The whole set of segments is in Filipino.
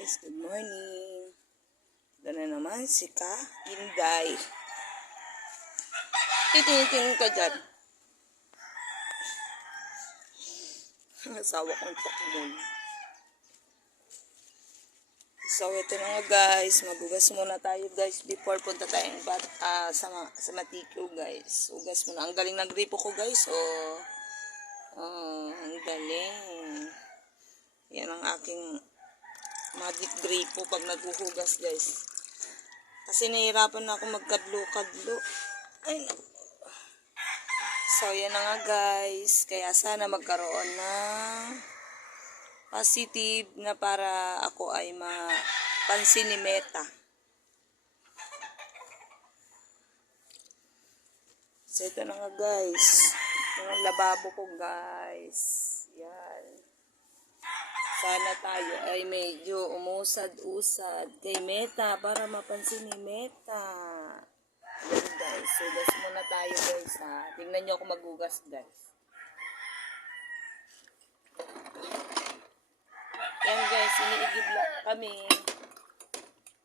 Guys, good morning. Ito na naman si Ka Inday. Titingin ka dyan. Asawa kong pakmul. So, ito na nga guys. Magugas muna tayo guys before punta tayong sa Matiko guys. Ugas muna. Ang galing ng gripo ko guys. Ang galing. Yan ang aking magic gripo pag naghuhugas guys. Kasi nahihirapan na ako magkadlo-kadlo. Ay, naku. So, yan na nga guys. Kaya sana magkaroon ng positive na para ako ay mapansin ni Meta. So, ito na nga guys. Ito ang lababo ko guys. Yan. Sana tayo ay medyo umusad-usad kay Meta para mapansin ni Meta. Yan guys. Hugas muna tayo guys ha. Tingnan nyo ako maghugas guys. Yan guys. Iniigib lang kami.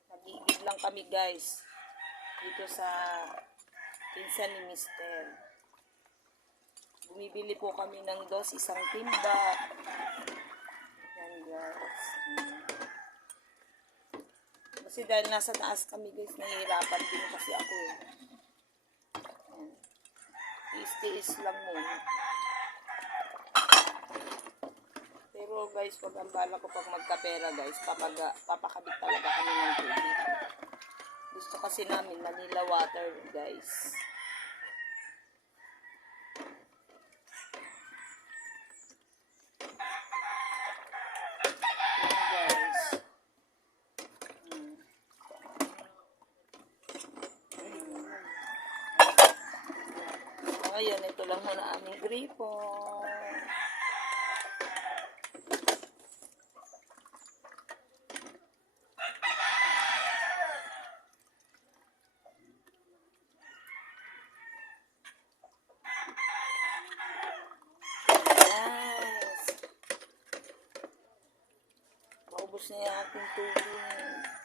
Nag-iigib lang kami guys. Dito sa pinsan ni Mister. Bumibili po kami ng isang timba. Yan guys. Kasi dahil nasa taas kami guys, nahihirapan din kasi ako eh. Tiis-tiis lang muna. Pero guys, pag ang bala ko pag magkapera guys, papakabit talaga kami ng tubig. Gusto kasi namin Manila water guys. Ngayon, ito lang muna aming gripo. Yes. Maubos na yung ating tubig.